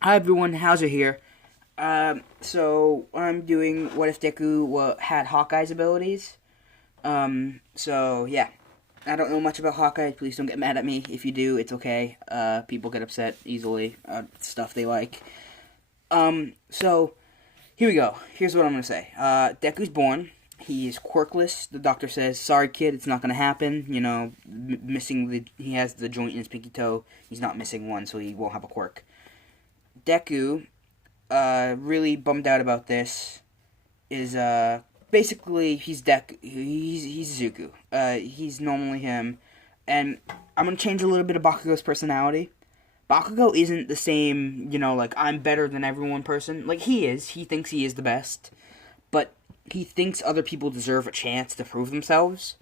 Hi everyone, how's it here? So I'm doing what if Deku had Hawkeye's abilities. So yeah, I don't know much about Hawkeye. Please don't get mad at me. If you do, it's okay. People get upset easily. Stuff they like. So here we go. Here's what I'm gonna say. Deku's born. He is quirkless. The doctor says, "Sorry, kid, it's not gonna happen." Missing he has the joint in his pinky toe. He's not missing one, so he won't have a quirk. Deku really bummed out about this is basically he's Zuko. He's normally him, and I'm gonna change a little bit of Bakugo's personality. Bakugo isn't the same, like I'm better than everyone person. Like he is, he thinks he is the best, but he thinks other people deserve a chance to prove themselves.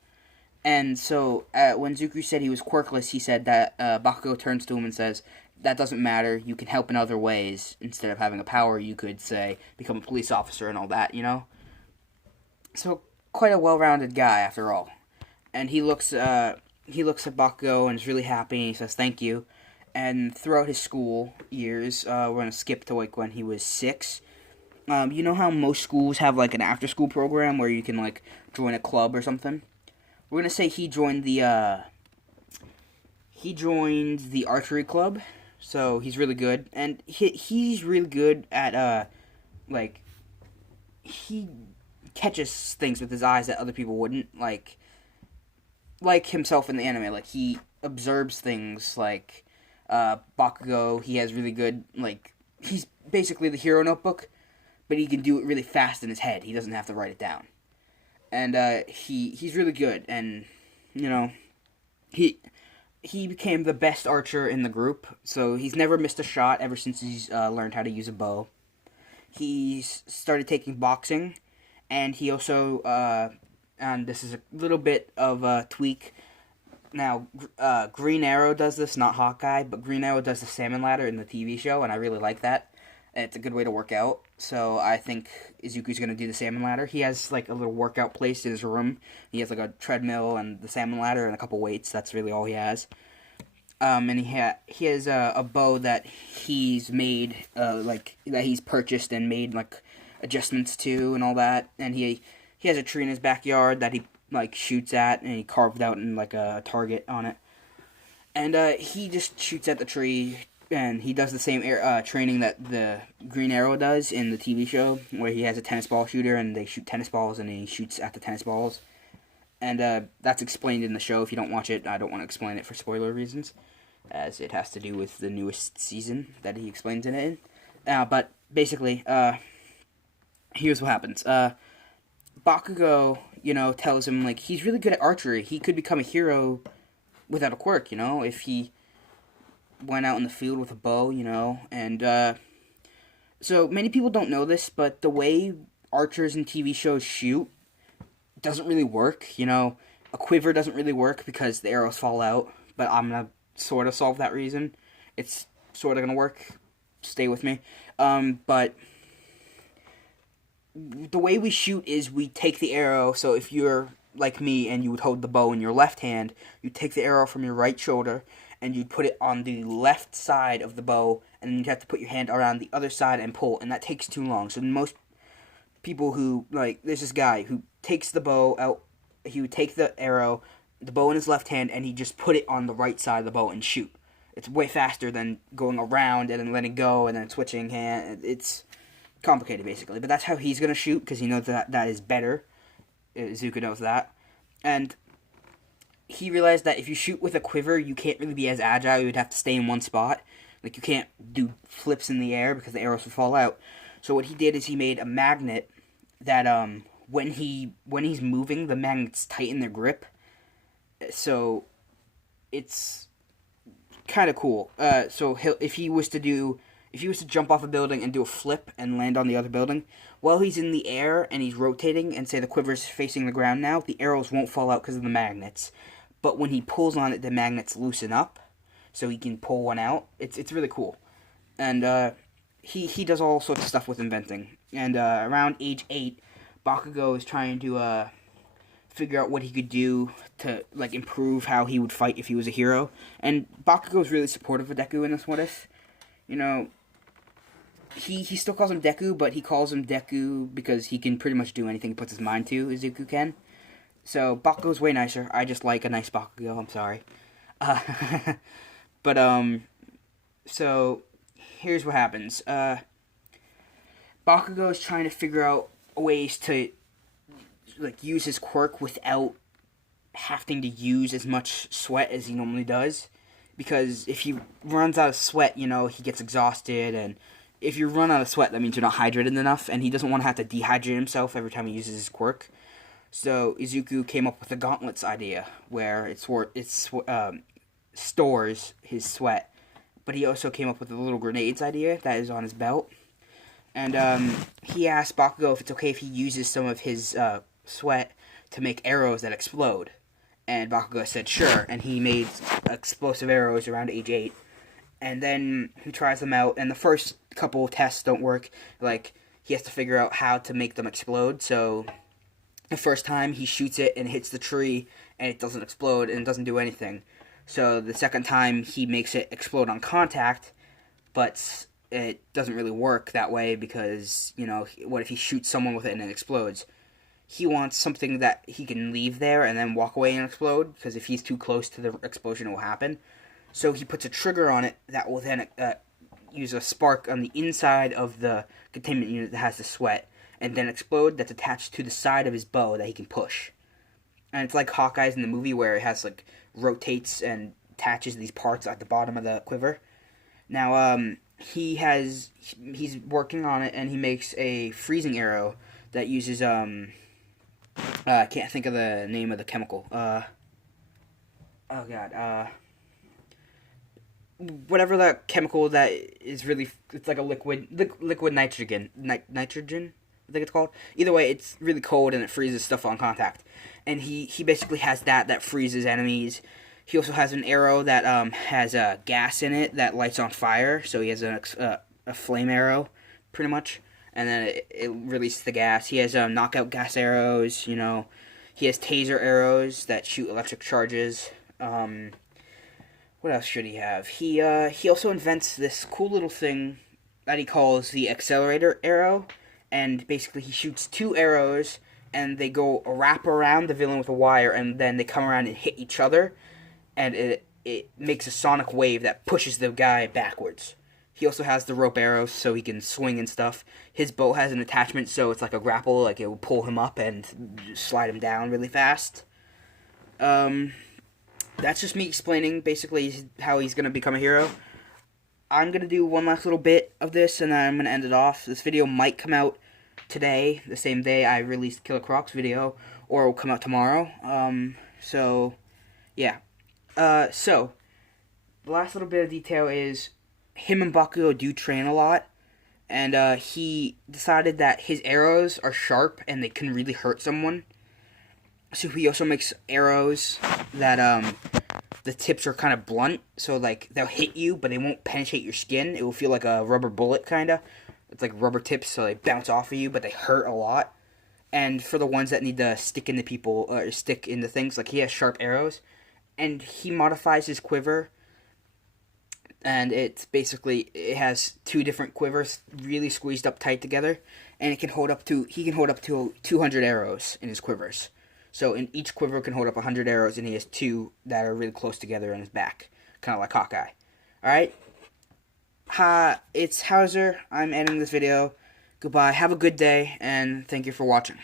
And so when Zuko said he was quirkless, he said that Bakugo turns to him and says, "That doesn't matter. You can help in other ways. Instead of having a power, you could say become a police officer and all that." So quite a well-rounded guy after all. And he looks at Bakugo and is really happy. And he says thank you. And throughout his school years, we're gonna skip to like when he was 6. You know how most schools have like an after-school program where you can like join a club or something. We're gonna say he joined the archery club, so he's really good, and he's really good at like he catches things with his eyes that other people wouldn't like himself in the anime. Like he observes things like Bakugo. He has really good he's basically the hero notebook, but he can do it really fast in his head. He doesn't have to write it down, and he's really good, and you know he he became the best archer in the group, so he's never missed a shot ever since he's learned how to use a bow. He's started taking boxing, and he also, and this is a little bit of a tweak. Now, Green Arrow does this, not Hawkeye, but Green Arrow does the salmon ladder in the TV show, and I really like that. It's a good way to work out, so I think Izuku's going to do the salmon ladder. He has like a little workout place in his room. He has like a treadmill and the salmon ladder and a couple weights. That's really all he has. And he has a bow that he's made, that he's purchased and made like adjustments to and all that. And he has a tree in his backyard that he like shoots at, and he carved out in like a target on it. And he just shoots at the tree, and he does the same training that the Green Arrow does in the TV show, where he has a tennis ball shooter and they shoot tennis balls, and he shoots at the tennis balls. And that's explained in the show. If you don't watch it, I don't want to explain it for spoiler reasons, as it has to do with the newest season that he explains in it. But basically, here's what happens. Bakugo, tells him like he's really good at archery. He could become a hero without a quirk. If he went out in the field with a bow. And so many people don't know this, but the way archers in TV shows shoot doesn't really work. A quiver doesn't really work because the arrows fall out. But I'm gonna sort of solve that reason. It's sort of gonna work. Stay with me. But the way we shoot is we take the arrow. So if you're like me and you would hold the bow in your left hand, you take the arrow from your right shoulder and you'd put it on the left side of the bow, and then you'd have to put your hand around the other side and pull, and that takes too long. So most people who there's this guy who takes the bow out. He would take the arrow, the bow in his left hand, and he just put it on the right side of the bow and shoot. It's way faster than going around and then letting go and then switching hand. It's complicated basically, but that's how he's gonna shoot because he knows that is better. Zuko knows that, and he realized that if you shoot with a quiver, you can't really be as agile. You would have to stay in one spot. Like you can't do flips in the air because the arrows would fall out. So what he did is he made a magnet that when he's moving, the magnets tighten their grip. So it's kind of cool. So if he was to jump off a building and do a flip and land on the other building, while he's in the air and he's rotating, and say the quiver's facing the ground now, the arrows won't fall out because of the magnets. But when he pulls on it, the magnets loosen up, so he can pull one out. It's really cool, and he does all sorts of stuff with inventing. And around age 8, Bakugo is trying to figure out what he could do to improve how he would fight if he was a hero. And Bakugo is really supportive of Deku in this What If. You know, he still calls him Deku, but he calls him Deku because he can pretty much do anything he puts his mind to, Izuku can. So, Bakugo's way nicer. I just like a nice Bakugo, I'm sorry. Uh, but, so, here's what happens. Bakugo is trying to figure out ways to, like, use his quirk without having to use as much sweat as he normally does. Because if he runs out of sweat, you know, he gets exhausted, and if you run out of sweat, that means you're not hydrated enough, and he doesn't want to have to dehydrate himself every time he uses his quirk. So Izuku came up with the gauntlets idea, where it stores his sweat. But he also came up with the little grenades idea that is on his belt. And he asked Bakugo if it's okay if he uses some of his sweat to make arrows that explode. And Bakugo said sure, and he made explosive arrows around age 8. And then he tries them out, and the first couple of tests don't work. Like, he has to figure out how to make them explode, so the first time he shoots it and it hits the tree, and it doesn't explode, and it doesn't do anything. So the second time he makes it explode on contact, but it doesn't really work that way because, you know, what if he shoots someone with it and it explodes? He wants something that he can leave there and then walk away and explode, because if he's too close to the explosion, it will happen. So he puts a trigger on it that will then use a spark on the inside of the containment unit that has the sweat, and then explode, that's attached to the side of his bow that he can push. And it's like Hawkeye's in the movie where it has, like, rotates and attaches these parts at the bottom of the quiver. Now, he's working on it, and he makes a freezing arrow that uses, I can't think of the name of the chemical. Whatever that chemical that is really, it's like a liquid nitrogen, nitrogen, I think it's called. Either way, it's really cold and it freezes stuff on contact. And he basically has that freezes enemies. He also has an arrow that has gas in it that lights on fire, so he has a flame arrow, pretty much. And then it releases the gas. He has knockout gas arrows, you know. He has taser arrows that shoot electric charges. What else should he have? He also invents this cool little thing that he calls the accelerator arrow. And basically he shoots 2 arrows, and they go wrap around the villain with a wire, and then they come around and hit each other. And it makes a sonic wave that pushes the guy backwards. He also has the rope arrows so he can swing and stuff. His bow has an attachment, so it's like a grapple, like it will pull him up and slide him down really fast. That's just me explaining basically how he's going to become a hero. I'm going to do one last little bit of this, and then I'm going to end it off. This video might come out today, the same day I released Killer Croc's video, or it will come out tomorrow. So, yeah. So, the last little bit of detail is him and Bakugo do train a lot, and he decided that his arrows are sharp and they can really hurt someone. So he also makes arrows that the tips are kind of blunt, so like they'll hit you, but they won't penetrate your skin. It will feel like a rubber bullet, kind of. It's like rubber tips, so they bounce off of you, but they hurt a lot. And for the ones that need to stick into people, or stick into things, like he has sharp arrows. And he modifies his quiver, and it's basically, it has 2 different quivers really squeezed up tight together, and he can hold up to 200 arrows in his quivers. So in each quiver can hold up 100 arrows, and he has 2 that are really close together in his back, kind of like Hawkeye. Alright? It's Hauser. I'm ending this video. Goodbye. Have a good day, and thank you for watching.